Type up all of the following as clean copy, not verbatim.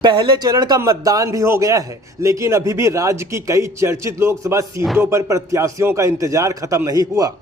पहले चरण का मतदान भी हो गया है, लेकिन अभी भी राज्य की कई चर्चित लोकसभा सीटों पर प्रत्याशियों का इंतजार खत्म नहीं हुआ।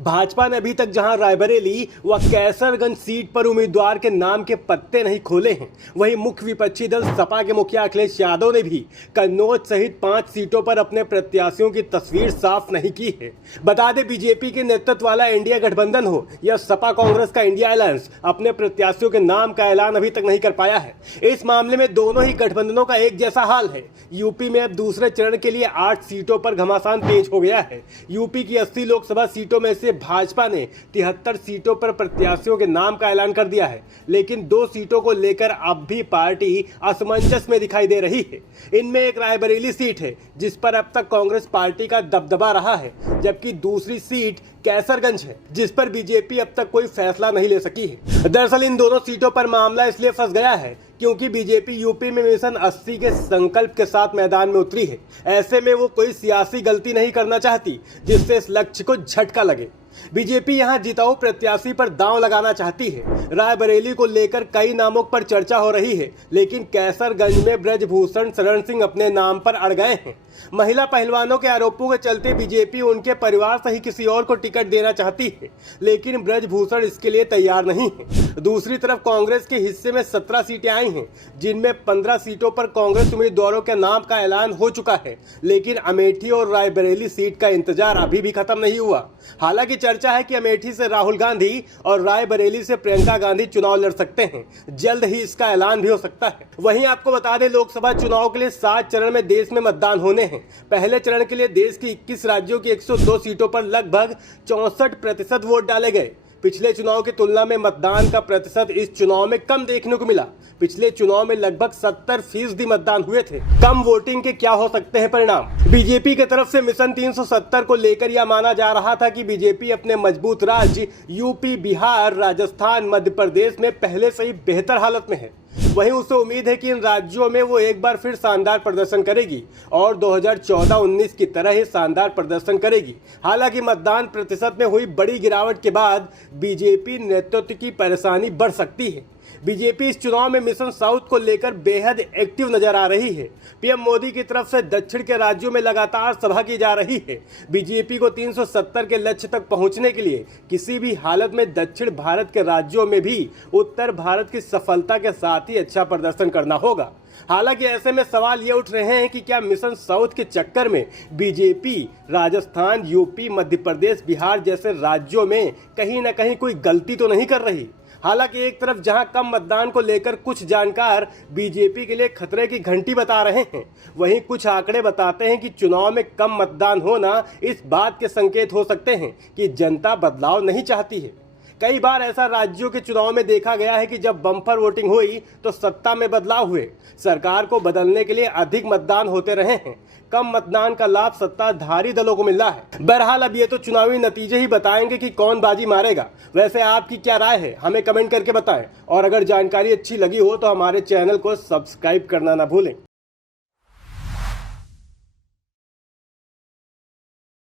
भाजपा ने अभी तक जहां रायबरेली व कैसरगंज सीट पर उम्मीदवार के नाम के पत्ते नहीं खोले हैं, वहीं मुख्य विपक्षी दल सपा के मुखिया अखिलेश यादव ने भी कन्नौज सहित 5 सीटों पर अपने प्रत्याशियों की तस्वीर साफ नहीं की है। बता दें, बीजेपी के नेतृत्व वाला इंडिया गठबंधन हो या सपा कांग्रेस का इंडिया अलायंस अपने प्रत्याशियों के नाम का ऐलान अभी तक नहीं कर पाया है। इस मामले में दोनों ही गठबंधनों का एक जैसा हाल है। यूपी में अब दूसरे चरण के लिए 8 सीटों पर घमासान तेज हो गया है। यूपी की 80 लोकसभा सीटों में से भाजपा ने 73 सीटों पर प्रत्याशियों के नाम का ऐलान कर दिया है, लेकिन 2 सीटों को लेकर अब भी पार्टी असमंजस में दिखाई दे रही है। इनमें एक रायबरेली सीट है, जिस पर अब तक कांग्रेस पार्टी का दबदबा रहा है, जबकि दूसरी सीट कैसरगंज है, जिस पर बीजेपी अब तक कोई फैसला नहीं ले सकी है। दरअसल इन दोनों सीटों पर मामला इसलिए फंस गया है क्योंकि बीजेपी यूपी में मिशन 80 के संकल्प के साथ मैदान में उतरी है। ऐसे में वो कोई सियासी गलती नहीं करना चाहती जिससे इस लक्ष्य को झटका लगे। बीजेपी यहां जिताऊ प्रत्याशी पर दांव लगाना चाहती है। रायबरेली को लेकर कई नामों पर चर्चा हो रही है, लेकिन कैसरगंज में ब्रजभूषण शरण सिंह अपने नाम पर अड़ गए हैं। महिला पहलवानों के आरोपों के चलते बीजेपी उनके परिवार से ही किसी और को टिकट देना चाहती है, लेकिन ब्रजभूषण इसके लिए तैयार नहीं है। दूसरी तरफ कांग्रेस के हिस्से में 17 सीटें आई हैं, जिनमें 15 सीटों पर कांग्रेस उम्मीदवारों के नाम का ऐलान हो चुका है, लेकिन अमेठी और रायबरेली सीट का इंतजार अभी भी खत्म नहीं हुआ। हालांकि चर्चा है कि अमेठी से राहुल गांधी और रायबरेली से प्रियंका गांधी चुनाव लड़ सकते हैं। जल्द ही इसका ऐलान भी हो सकता है। वहीं आपको बता दें, लोकसभा चुनाव के लिए 7 चरण में देश में मतदान होने हैं। पहले चरण के लिए देश की 21 राज्यों की 102 सीटों पर लगभग 64% वोट डाले गए। पिछले चुनाव की तुलना में मतदान का प्रतिशत इस चुनाव में कम देखने को मिला। पिछले चुनाव में लगभग 70% मतदान हुए थे। कम वोटिंग के क्या हो सकते हैं परिणाम? बीजेपी की तरफ से मिशन 370 को लेकर यह माना जा रहा था कि बीजेपी अपने मजबूत राज्य यूपी, बिहार, राजस्थान, मध्य प्रदेश में पहले से ही बेहतर हालत में है। वहीं उसे उम्मीद है कि इन राज्यों में वो एक बार फिर शानदार प्रदर्शन करेगी और 2014-19 की तरह ही शानदार प्रदर्शन करेगी। हालांकि मतदान प्रतिशत में हुई बड़ी गिरावट के बाद बीजेपी नेतृत्व की परेशानी बढ़ सकती है। बीजेपी इस चुनाव में मिशन साउथ को लेकर बेहद एक्टिव नजर आ रही है। पीएम मोदी की तरफ से दक्षिण के राज्यों में लगातार सभा की जा रही है। बीजेपी को 370 के लक्ष्य तक पहुंचने के लिए किसी भी हालत में दक्षिण भारत के राज्यों में भी उत्तर भारत की सफलता के साथ ही अच्छा प्रदर्शन करना होगा। हालांकि ऐसे में सवाल ये उठ रहे हैं कि क्या मिशन साउथ के चक्कर में बीजेपी राजस्थान, यूपी, मध्य प्रदेश, बिहार जैसे राज्यों में कहीं ना कहीं कोई गलती तो नहीं कर रही। हालांकि एक तरफ जहां कम मतदान को लेकर कुछ जानकार बीजेपी के लिए खतरे की घंटी बता रहे हैं, वहीं कुछ आंकड़े बताते हैं कि चुनाव में कम मतदान होना इस बात के संकेत हो सकते हैं कि जनता बदलाव नहीं चाहती है। कई बार ऐसा राज्यों के चुनाव में देखा गया है कि जब बम्पर वोटिंग हुई तो सत्ता में बदलाव हुए। सरकार को बदलने के लिए अधिक मतदान होते रहे हैं। कम मतदान का लाभ सत्ताधारी दलों को मिल रहा है। बहरहाल अब ये तो चुनावी नतीजे ही बताएंगे कि कौन बाजी मारेगा। वैसे आपकी क्या राय है, हमें कमेंट करके बताएं। और अगर जानकारी अच्छी लगी हो तो हमारे चैनल को सब्सक्राइब करना ना भूलें।